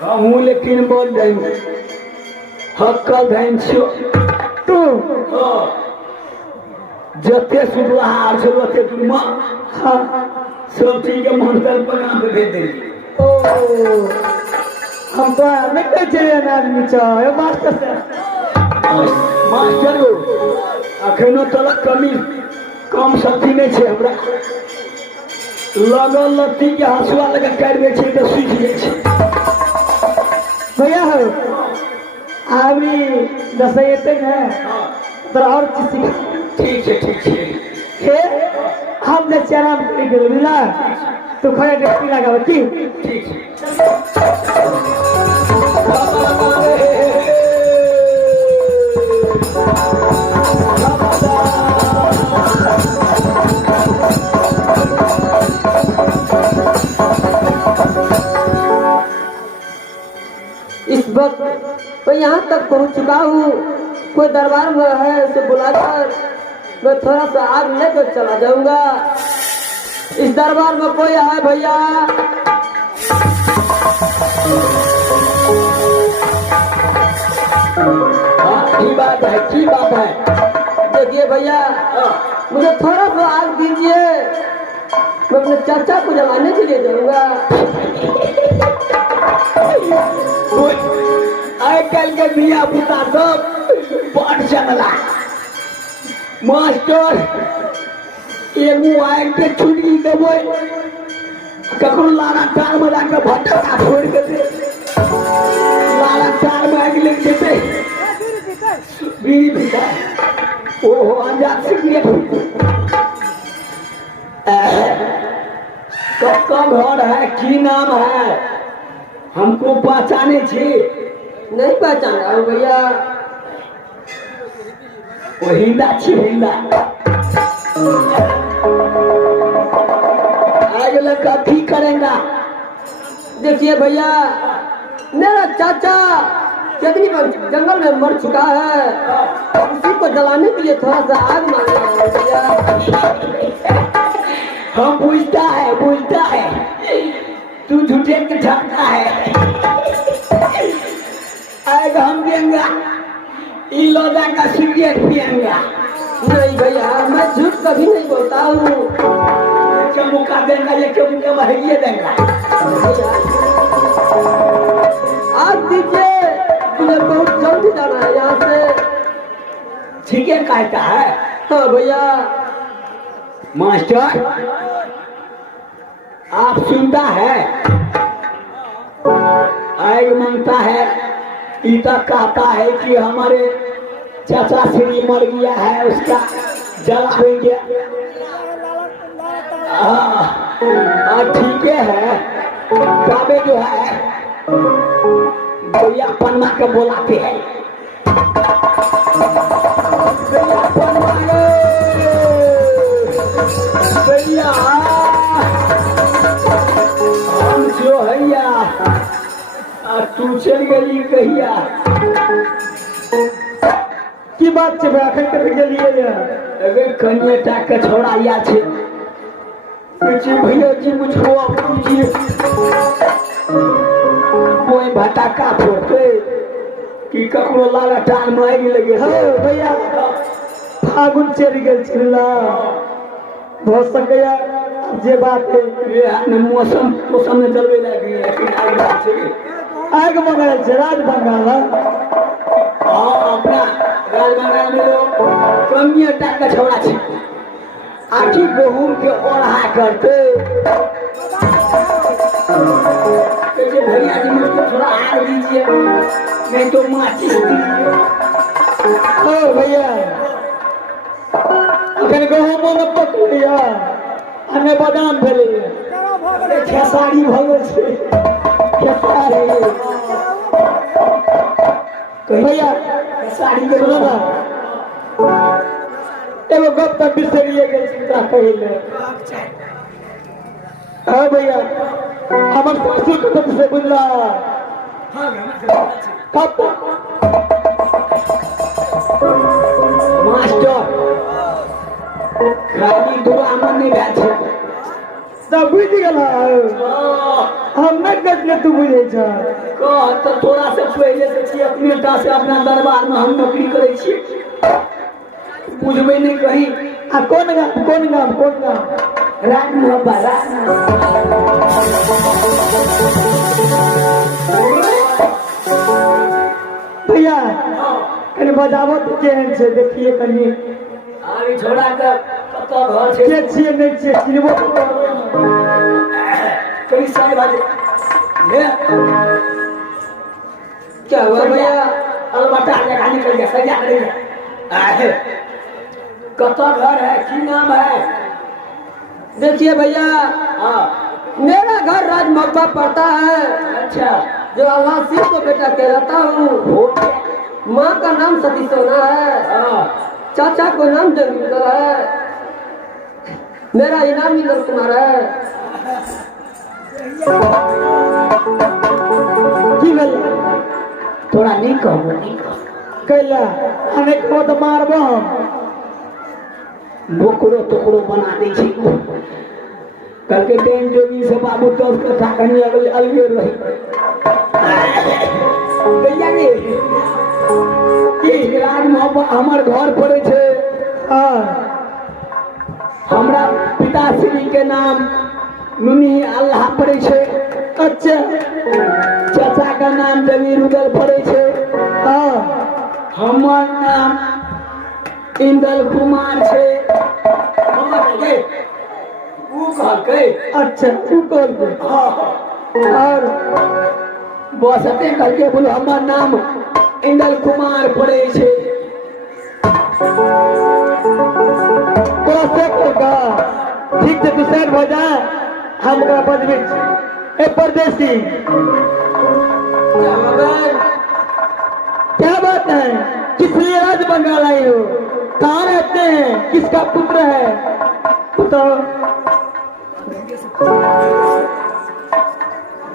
हमू लेकिन बोल देंगे हक्कल धैन छो तू जते सुदवार छो ओते तुम हाँ सब चीज के मंडल पर काम पे भेज देंगे ओ हम तो हमें कोई चाहिए ना आदमी चाहे मास्टर से मास्टर हो अखनो तलक कमी कम शक्ति नहीं छे हमरा लगल लत्ती के हसुआ लगा काट दे छे तो सूझ जाए छे भैया हो अभी दस येते ना तो और चीज ठीक छे हे हम ने चराम करी करो मिला तो खड़े डेटी लगा ठीक ठीक छे इस वक्त मैं यहाँ तक पहुँच चुका हूँ। कोई दरबार में है उसे बुलाकर मैं थोड़ा सा आग लेकर चला जाऊंगा। इस दरबार में कोई है भैया? की बात है देखिए भैया मुझे थोड़ा सा आग दीजिए, मैं अपने चाचा को जलाने के लिए जाऊंगा। आइ कल के बिया पुता सब बड़ चलला मास्टर एगो आग के छुरी देबै कखनो लाला टार में लाके भटका छोड़ के दे लाला टार में आग लग जेते बीड़ी पीता ओहो अंजाद सिगरेट कब घर है की नाम है हमको पहचाने छी नहीं पहचान रहा हूँ भैया। वो हिंदा छी हिंदा आगे लग कथी करेगा? देखिए भैया मेरा चाचा चंदनी पर जंगल में मर चुका है, उसी को जलाने के लिए थोड़ा सा आग मांग रहा हूँ भैया। हम बुझता है तू झूठे के ठगता है। आग हम देंगे ई लोदा का सिगरेट पियेंगा। नहीं भैया मैं झूठ कभी नहीं बोलता हूँ। चमुका देंगा ये चमुके महरिए देंगा। आग दीजिए, मुझे बहुत जल्दी जाना है यहाँ से। ठीक है कहता है हाँ भैया। मास्टर आप सुनता है आग मांगता है इतना कहता है कि हमारे चाचा श्री मर गया है उसका जलाएंगे। ठीक है काबे जो है भैया पन्ना के बोलाते हैं भैया पन्ना भैया हम जो हैया तू चल गई कहिया की बात छे भाई अखन के लिए अबे कन्या टाक के छोड़ा या छे कुछ भैया जी मुझको पूछिए कोई भटाका फोड़ते कि ककरो लाला टाल मारी लगे हाँ भैया फागुन चढ़ गए छिला बहुत सकया जे बात है मौसम में चलवे लगी लेकिन आग मंगल छे राज बंगाल अपना राज बंगाल में लोग कन्या टाक के छोड़ा छे आठी गहूम के ओढ़ा करते भैया जी मुझको थोड़ा आग दीजिए नहीं तो माचिस दीजिए। ओ भैया अखन गहूम में पक लिया हमें बादाम भेले खेसारी भगो छे खेसारी भैया खेसारी के सुनो ना एगो गप तक बिसरिए गए चिंता कहिले। हाँ भैया हमार ससुर के तरफ से बुझला कब मास्टर खाली दुआ मन नहीं बैठे सब बुझ गेला हमें कितने तू बुझे छ कह तो थोड़ा से पहले से छी अपने टा से अपना दरबार में हम नौकरी करे छी बुझबे नहीं कहीं आ कौन गाँव राज मोहब्बत भैया कनी बजाबो तो केहन छै देखिए कनी अभी छोड़ा कर कतो घर से के छिए नहीं छिए चिन्हबो तो करबै ना। कहीं साल बाजे ले क्या हुआ भैया? अलबट्टा जगह निकल गया सजा करेंगे कतो घर है की नाम है? देखिए भैया, हाँ मेरा घर राज मोहब्बत पड़ता है, अच्छा जो अल्लाह सिंह को बेटा कहलाता हूँ। हो गया। माँ का नाम सती सोना है, हाँ चाचा को नाम जंगीर है, मेरा इनाम इंद्र कुमार है। की भेल थोड़ा नहीं कहो कैला अनेक मत मारबो हम बोकरो टुकड़ो बना दी छी कल के टाइम जोगी से बाबू तो कथा कनी अलगे रही गैया के की राज मोहब्बत हमर घर पड़े छे। हाँ हमरा पिताश्री के नाम मुनि अल्लाह पड़े छे। अच्छा चाचा का नाम जमीर उदल पड़े छे। हाँ हमर नाम इंदल कुमार छे। हमर के ऊ कहलकै अच्छा तू कर दे और बसते करके बोलो हमार नाम इंदल कुमार पड़े छे। तोरा से का ठीक से तू सेट हो जा हम ओकरा बदबे ए परदेसी क्या हुआ बहन? क्या बात है किस लिए राज बंगाल आए हो कहाँ रहते हैं किसका पुत्र है बताओ।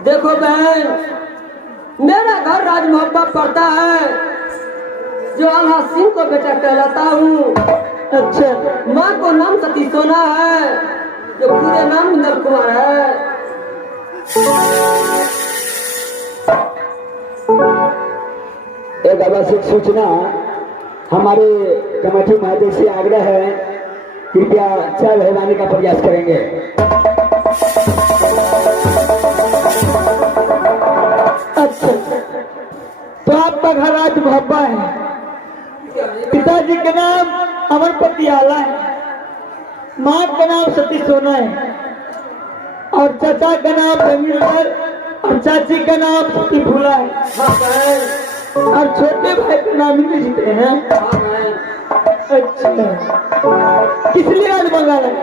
देखो बहन, मेरा घर राज मोहब्बत पड़ता है, जो अल्लाह सिंह को बेटा कहलाता हूँ। अच्छा माँ को नाम सती सोना है, जो पूरे नाम इंद्र कुमार है। एक आवश्यक सूचना हमारे कमेटी महते से आग्रह है कृपया चाय भेजवाने का प्रयास करेंगे। अच्छा तो आपका घर राज मोहब्बत है, पिताजी के नाम अमरपति आला है, माँ का नाम सती सोना है और चाचा का नाम जमींदार और चाची का नाम सती फूला है हाँ बहन, और छोटे भाई का नाम इंद्र जीते हैं। हाँ बहन। अच्छा किस लिए राज बंगाल है?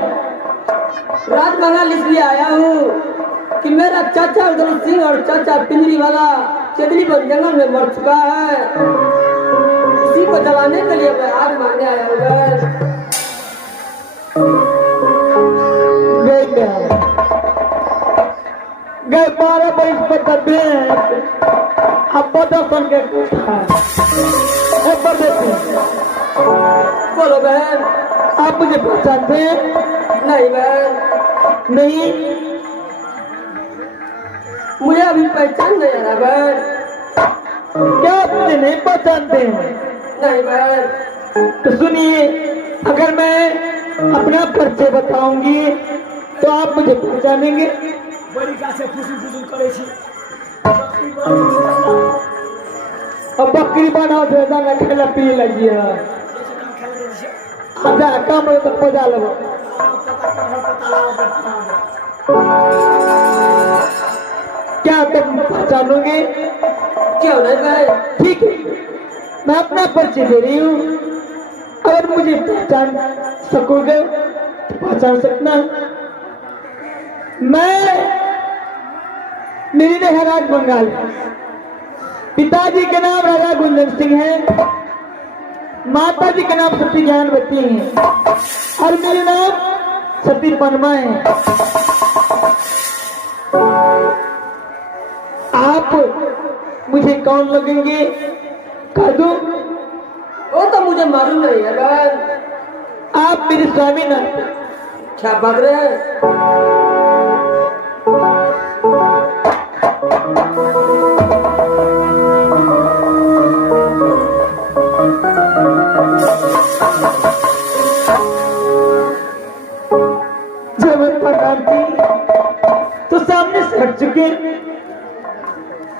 राज बंगाल इसलिए आया हूँ कि मेरा चाचा उदल सिंह और चाचा पिंजरी वाला चेदरी पर जंगल में मर चुका है, उसी को जलाने के लिए मैं आग मांगने आया हूँ बहन। गए 12 बरस पर तबे अब प्रदर्शन के बोलो बहन। आप मुझे पहचानते हैं? नहीं बहन, नहीं मुझे अभी पहचान नहीं आ रहा बहन। क्या आप मुझे नहीं पहचानते हैं? नहीं बहन। तो सुनिए, अगर मैं अपना परिचय बताऊंगी तो आप मुझे पहचानेंगे। बड़ी का से फुसुल करे छी अब बकरी बनाओ तो दाना खेला पी लगी है। अच्छा काम तो पजा लो। क्या तुम पहचानोगे? क्यों नहीं बहन? ठीक है, मैं अपना परिचय दे रही हूँ, अगर मुझे पहचान सकोगे तो पहचान सकना। मेरी है राज बंगाल, पिताजी के नाम राजा गुंजन सिंह है, माता जी का नाम सती ज्ञानवती है और मेरे नाम सती पनमा है। आप मुझे कौन लगेंगे? कह दूं? वो तो मुझे मालूम नहीं है बहन। आप मेरे स्वामी ना। क्या बात रहे हैं?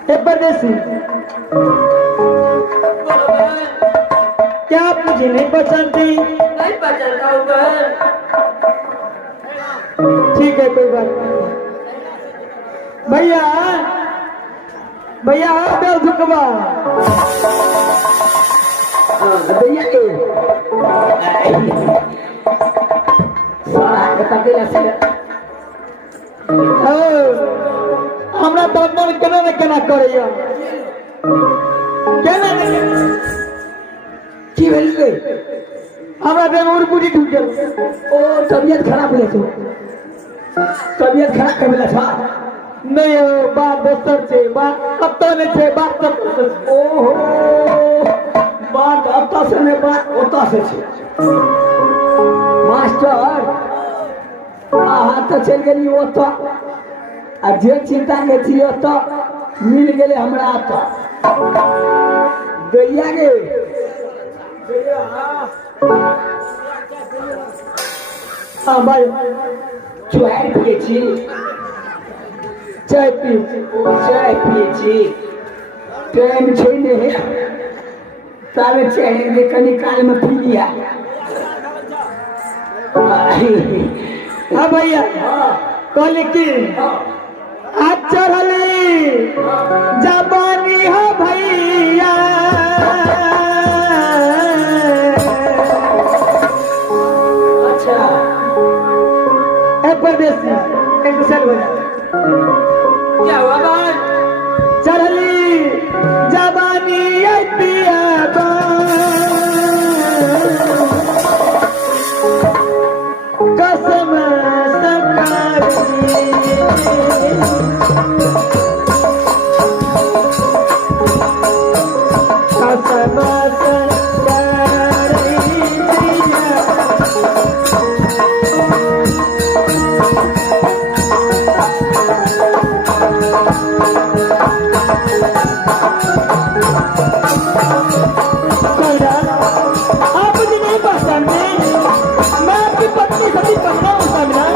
हे परदेसी, क्या आप मुझे नहीं पहचानती? नहीं पहचानता हूँ बहन। ठीक है, कोई बात नहीं। भैया भैया बेल झुकवा। भैया के सारा के तकेला से हमरा तो मन केना न केना करैया, केना न की भेल रे? हमरा देह और बुद्धि ढूंढ गेल। ओ तबियत खराब भेल छौ, तबियत खराब भेल छौ? नहीं हो, बात दोसर छे, बात अब तो नहीं छे, बात सब दोसर छे। ओहो, बात अब से नहीं, बात ओता से छे। मास्टर अहाँ तो चल गेली ओतऽ, आ जे चिंता के थी ओतऽ मिल गेले हमरा ओतऽ। दैया गे हाँ भाई, चाय पिए छी? चाय पी। चाय पिए छी? टाइम छै ने, ताबे चाय कनी काल में पी लिया। हाँ भैया, कहली की आज चढ़ली जबानी हो भैया, अच्छा ए परदेसी, एक दूसरे भैया क्या हुआ बहन? चढ़ली जबानी ऐ पिया कसम सकारी, कसम सकारी आप मुझे नहीं पहचानते, मैं आपकी पत्नी सती पन्ना हूँ सामना।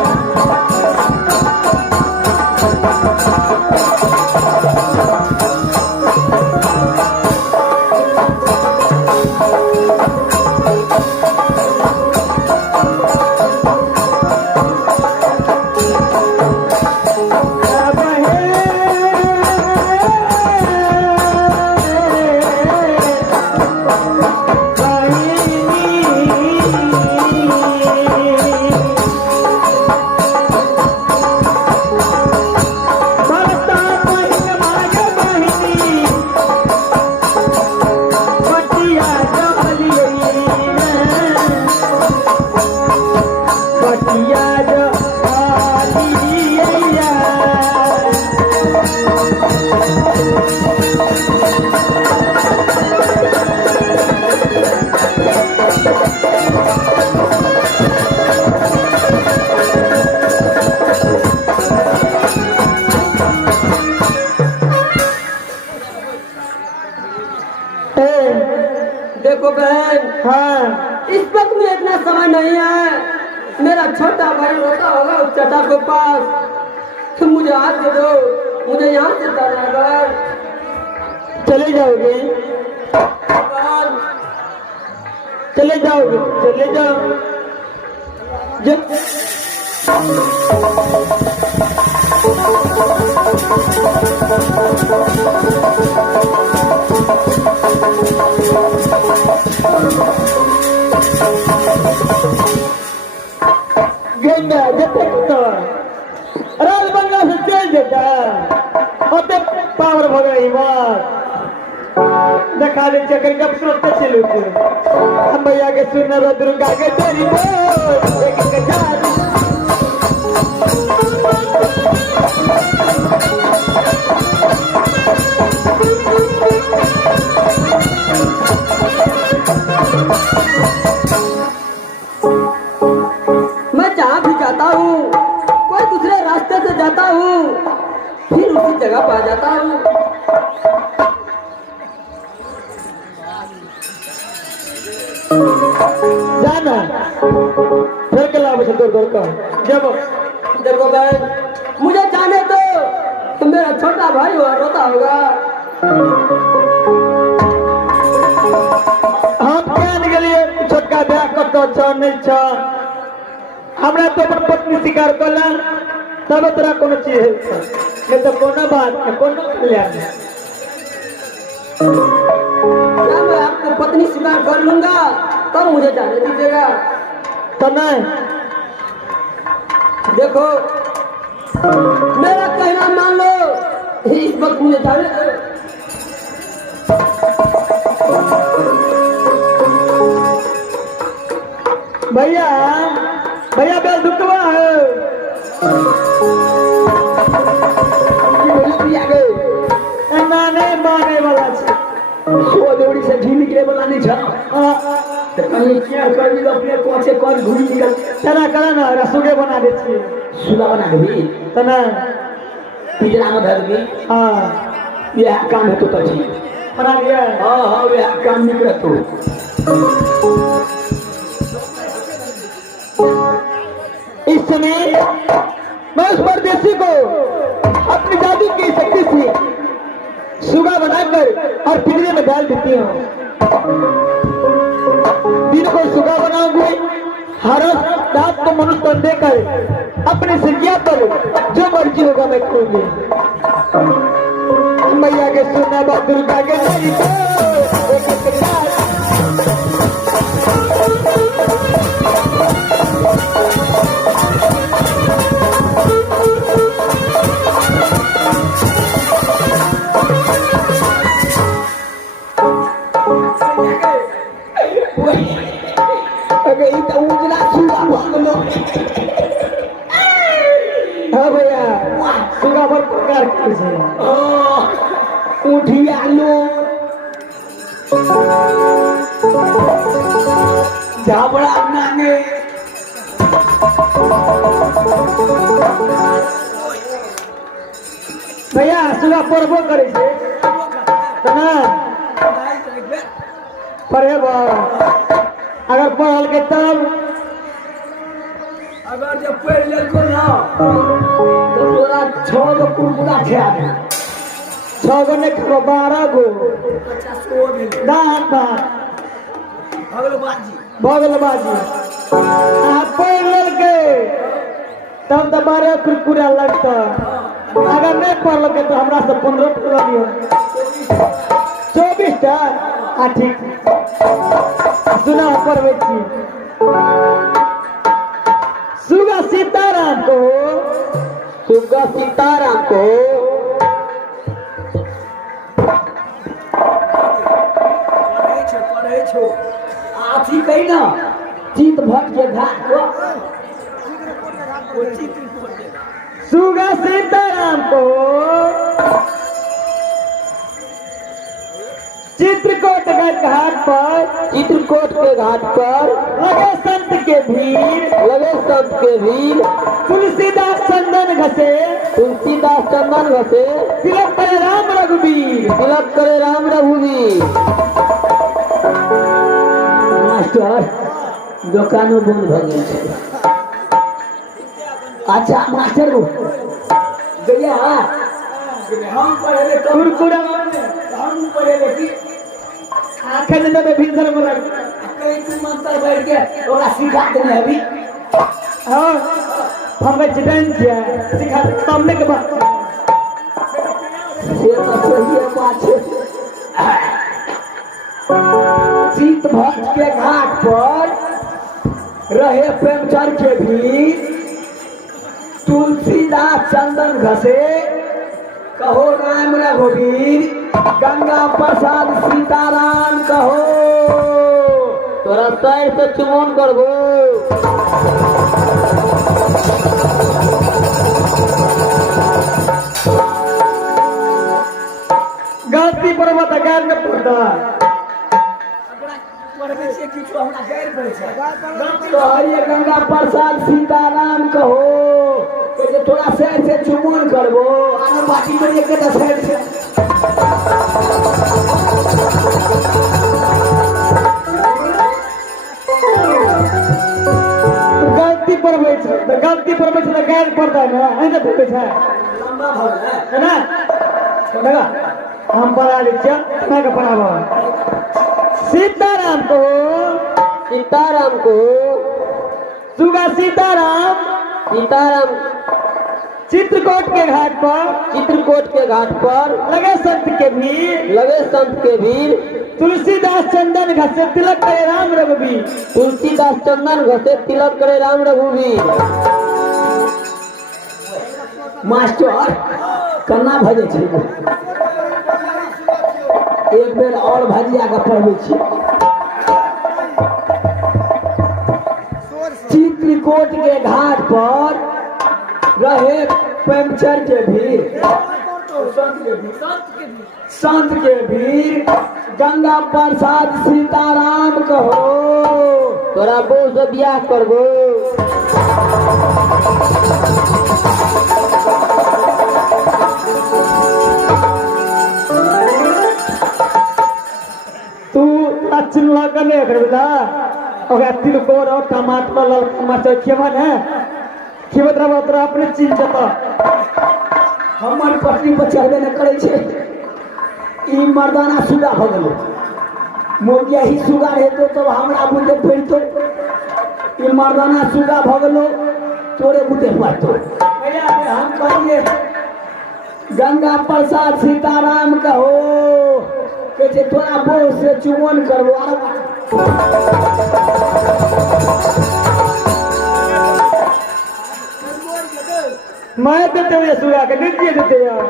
देखो बहन, हाँ, इस वक्त में इतना समय नहीं है। मेरा छोटा भाई रोता होगा उस चटा के पास, तुम मुझे हाथ दे दो, मुझे यहाँ से जाना है। चले जाओगे? बहन, चले जाओगे? चले जाओ। गेंदा जते तो राज बंगला से चल जाता, होते पावर भगाई बात देखा दे चक्कर कब सुनते चलो हम भैया के सुन रो दुर्गा के तेरी बोल एक एक जान मैं जहाँ भी जाता हूँ, कोई दूसरे रास्ते से जाता हूँ, फिर उसी जगह पर आ जाता हूँ। जाना फिर के लाभ से दूर का जब देखो बहन, मुझे जाने दो, तो मेरा छोटा भाई वहाँ रोता होगा। नहीं छ हमरा तो अपन पत्नी स्वीकार कला तब तोरा कोनो चीज है नहीं तो कोनो बात नहीं कोनो कल्याण नहीं। क्या मैं आपको पत्नी स्वीकार कर लूंगा तब मुझे जाने दीजिएगा। तो नहीं देखो मेरा कहना मान लो इस वक्त मुझे जाने दो। भैया भैया बेल दुखवा है ना नहीं माने वाला छे सो देवड़ी से घी निकले वाला नहीं था तो कहीं क्या कर भी अपने कोचे कौन घूम निकल तना करा ना रसोगे बना दे छी सुला बना देबी तना पिजरा में धर दी हां यह काम है तो जी बना दिया हाँ हाँ यह काम निकल तो इस समय मैं उस परदेसी को अपनी जादू की शक्ति से सुगा बनाकर और पिंजरे में डाल देती हूँ। दिन को सुगा बनाऊंगी हर रात को मनुष्य तन देकर अपने संज्ञा पर जो मर्जी होगा मैं करूंगी। मैया के सुना बा दुर्गा के नहीं तो अबे ये तो उजला सुगा भागलो हाँ भैया सुगा पर प्रकार की है उठिया लो झाबड़ा नांगे भैया सुगा परबो करे छे ना पढ़ेबो अगर पढ़ल के तब अगर जब पढ़ ले को ना तो तोरा 6 गो कुरकुरा खा दे 6 गो नहीं खो 12 गो 50 गो मिल दान दान अगलो बाजी बगल बाजी आप पढ़ के तब तो 12 कुरकुरा लगता अगर नहीं पढ़ल के तो हमरा से 15 पूरा दियो 24 टा ठीक सुना पढ़वे छी सुगा सीताराम को पढ़े छो आथी कही ना चित भट के घाट को सुगा सीताराम को चित्रकूट के घाट पर लगे संत के भीड़ तुलसीदास चंदन घसे तिलक करे राम रघुवीर मास्टर दुकानों बंद हो गई है। अच्छा मास्टर भैया हम पढ़े कुरकुरा हम पढ़े कि आंखें में भीतर में लग कहीं तू मंत्र बैठ के ओरा सिखा देने अभी हाँ हम चिटन सिखा सामने के बाद ये तो सही है बात है। चित भक्त के घाट पर रहे प्रेमचर के भी तुलसीदास चंदन घसे कहो राम रघुवीर गंगा प्रसाद सीताराम कहो तोरा पैर से चुमन करबो गलती पर्वत गैर न पड़ता गंगा प्रसाद सीताराम कहो तो जे थोड़ा शहर से चुमन करबो आना बाकी में एक शहर से गलती पर बैठ गैर पड़ता है ना ऐसे पड़ते है लंबा भर है ना लगा हम पढ़ा लीजिए मैं का पढ़ाबो सीताराम को सीताराम को सुगा सीताराम सीताराम चित्रकूट के घाट पर चित्रकूट के घाट पर लगे संत के भीड़, लगे संत के भीड़। तुलसीदास चंदन घसे तिलक करे राम रघुवीर। तुलसीदास चंदन घसे तिलक करे राम रघुवीर। मास्टर केना भजे छै एक बेर और भजिया के पढ़बै छी। चित्रकूट के घाट पर रहे पंचर के भीड़, संत के भीड़। गंगा प्रसाद सीताराम कहो तोरा बहू से बियाह करबो। तू लक्षण लगने करबा ओकरा तिलकोर और टमाटर लाल टमाटर खेबन है खेबत रहबो तोरा अपने चीज जता। हमर पत्नी पर चढ़बे न करे छे। ई मर्दाना सुगा भ गेलो। मोगिया ही सुगा रहतो तो हमरा बुझे पड़तो। ई मर्दाना सुगा भ गेलो तोरे बुझे पड़तो। भैया हम कहिए गंगा प्रसाद सीताराम कहो के जे तोरा बोल से चुमन करबो। मैं देते हुए सुगा के दीजिए देते यार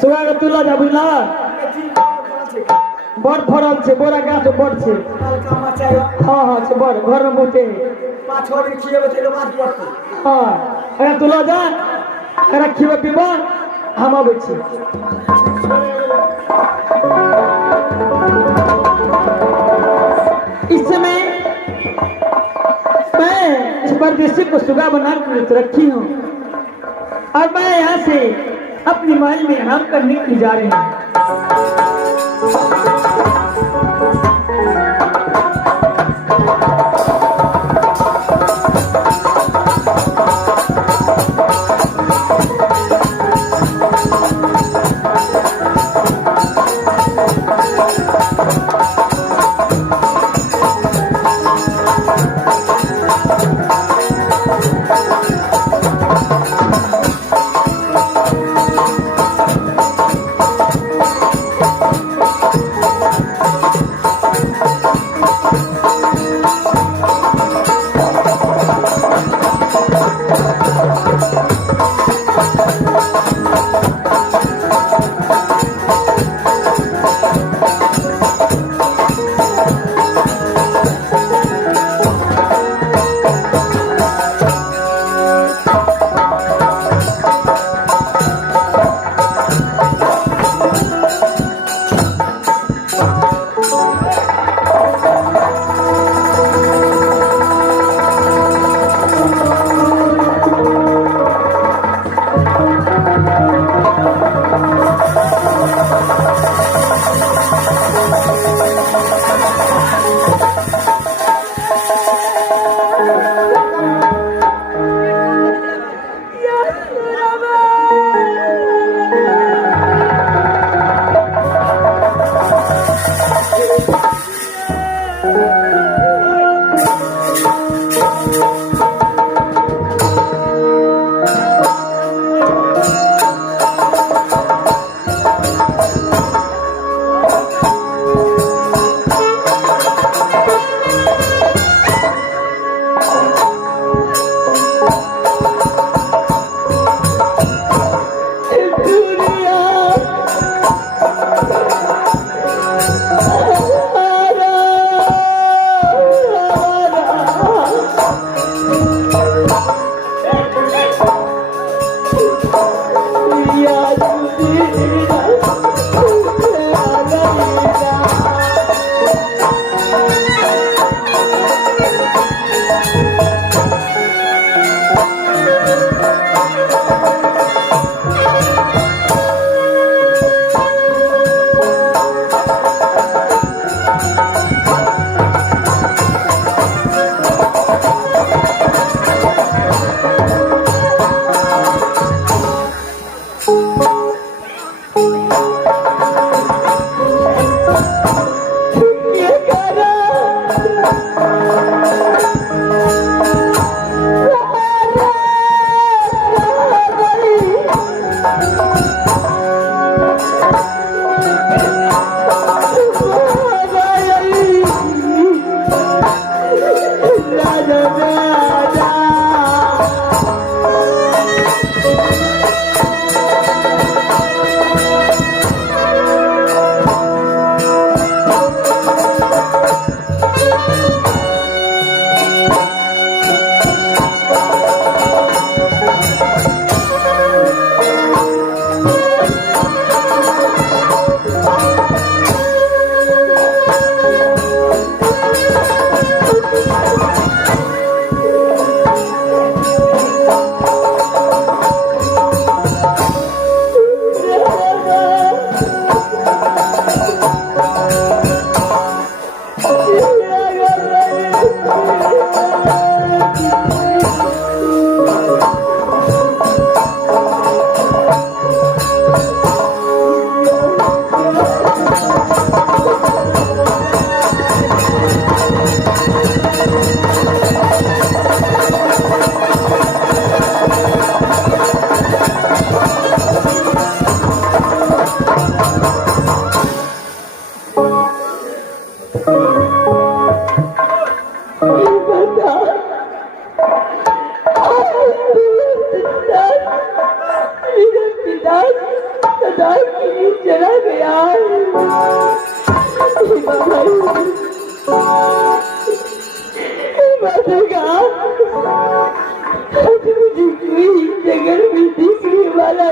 सुगा के तुला जा बुझला बड़ फरल छे बोरा गाछ बड़ छे। हाँ हाँ छे बड़ घर में बुते हाँ अरे तुला जा अरे खीबे पीबा हम आबै छी। इस समय मैं इस परदेशी को सुगा बनाकर रखी हूँ और मैं यहाँ से अपनी महल में आराम करने के लिए जा रही हूँ।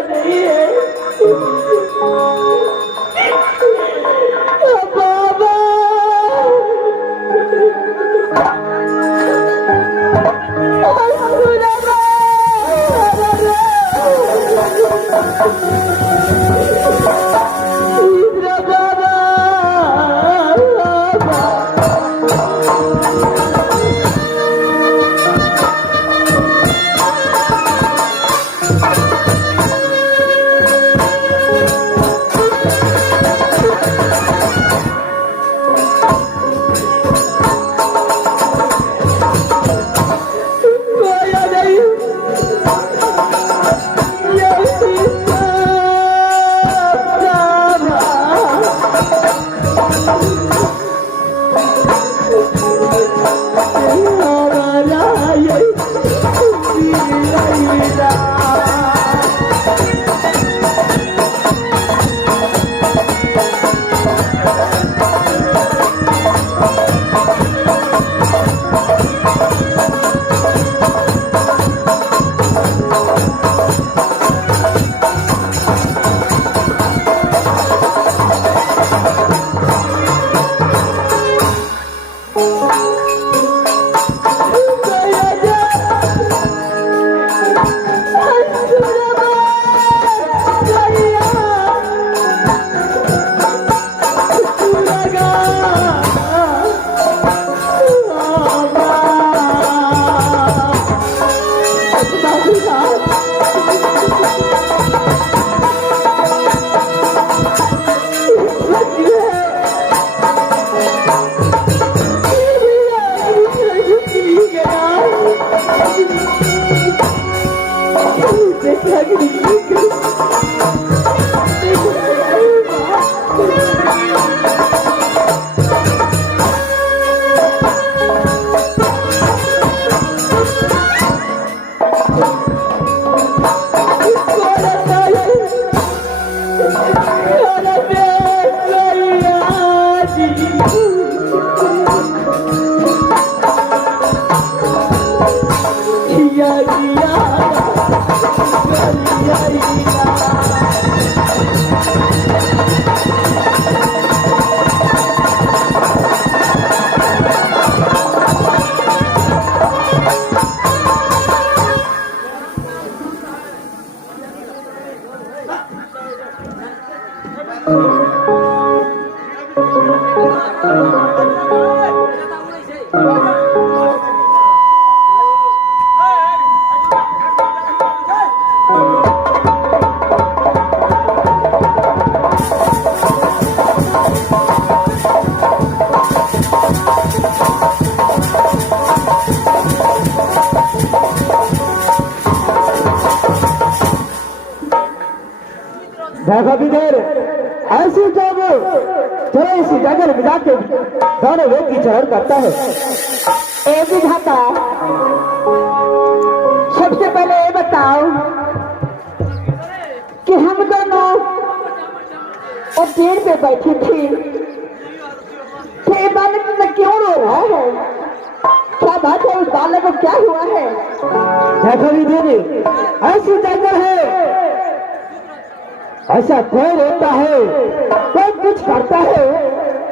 नहीं है बाबा। देखो विधेर ऐसी जब चलो इसी जगह में जाके दोनों वेद की चहर करता है। ए विधाता, सबसे पहले ये बताओ कि हम दोनों और पेड़ पे बैठी थी, तो ये बालक में क्यों रो रहा है? क्या बात है? उस बालक को क्या हुआ है? देखो विधेर ऐसी जगह है, ऐसा कोई रोता है, कोई कुछ करता है,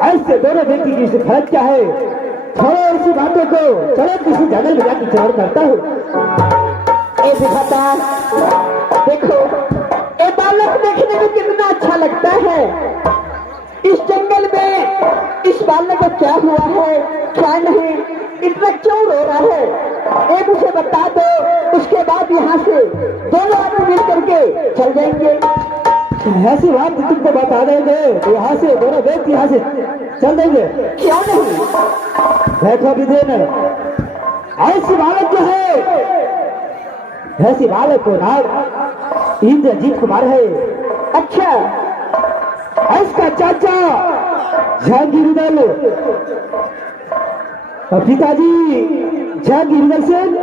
ऐसे दोनों व्यक्ति की फर्क क्या है? छोड़ो ऐसी बातों को, चलो किसी जंगल में जाकर चोर करता हूँ। ए विधाता, देखो ये बालक देखने में कितना अच्छा लगता है। इस जंगल में इस बालक को क्या हुआ है, क्या नहीं, इतना क्यों रो रहा है? एक उसे बता दो, उसके बाद यहाँ से दोनों आदमी मिल करके चल जाएंगे। ऐसी बात तुमको बता देंगे तो यहाँ से दोनों व्यक्ति यहाँ से चल देंगे। क्यों नहीं? देखो विधेन ऐसी बालक जो है, ऐसी बालक को नाम इंद्रजीत कुमार है। अच्छा, इसका चाचा जहांगीर उदल और पिताजी जहांगीर उदल सेन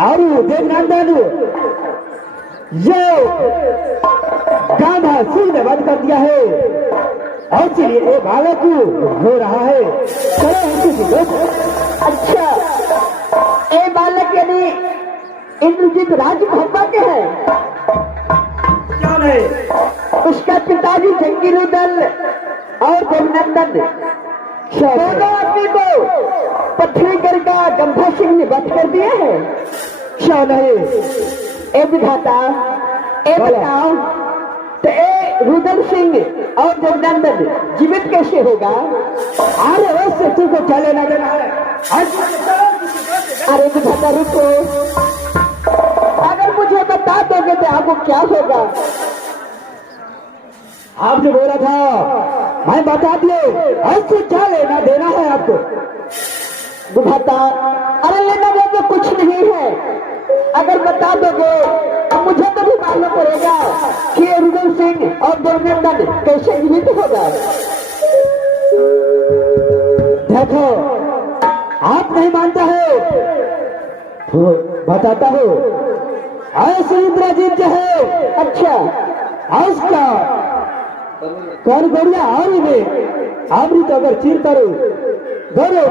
और देवनंदन जो गांधा सिंह ने बंद कर दिया है। और चलिए ये बालक हो रहा है, चलो अच्छा, ये बालक यानी इंद्रजीत राज भब्बा के हैं। है? उसका पिताजी जंगी रुदल और देवनंदन दोनों आदमी को पथरीगढ़ का गंभा सिंह ने वध कर दिया है। क्या नहीं? ए विधाता, ए बताओ, तो ए रुदल सिंह और देवनंदन जीवित कैसे होगा? अरे वैसे तुझको चले ना देना है। अरे विधाता रुको, अगर मुझे बता दोगे तो आपको क्या होगा? आप जो बोला था मैं बता दिए, ऐसे क्या लेना देना है आपको? विधाता, अरे लेना देना तो कुछ नहीं है, अगर बता दोगे तो मुझे तो भी मालूम पड़ेगा कि ये रुदल सिंह और देवनंदन कैसे जीवित होगा। देखो, आप नहीं मानता हो तो बताता हूँ। ऐसे इंद्रजीत जो है, अच्छा, उसका कर गोड़िया और अमृत अगर चीर करो दोनों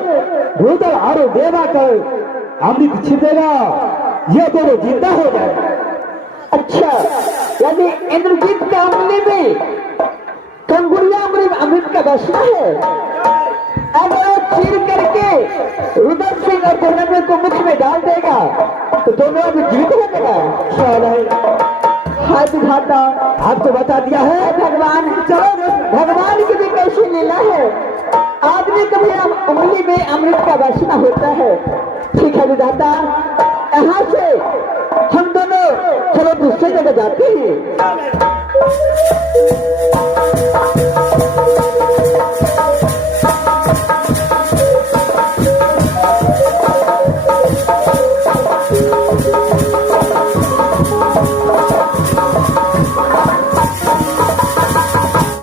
रुदल और देवा कर अमृत छिपेगा, ये दोनों जिंदा हो जाए। अच्छा, यानी इंद्रजीत के अमली में कंगुड़िया अमृत का बसना है। अगर वो चीर करके रुदल सिंह और देवनंदन को मुख में डाल देगा तो दोनों अभी जीवित हो जाएगा। हाय विधाता, आप तो बता दिया है। भगवान, चलो भगवान की भी कैसी लीला है, आदमी कभी उंगली में अमृत का वासना होता है। ठीक है विधाता, यहाँ से हम दोनों चलो दूसरे जगह जाते हैं।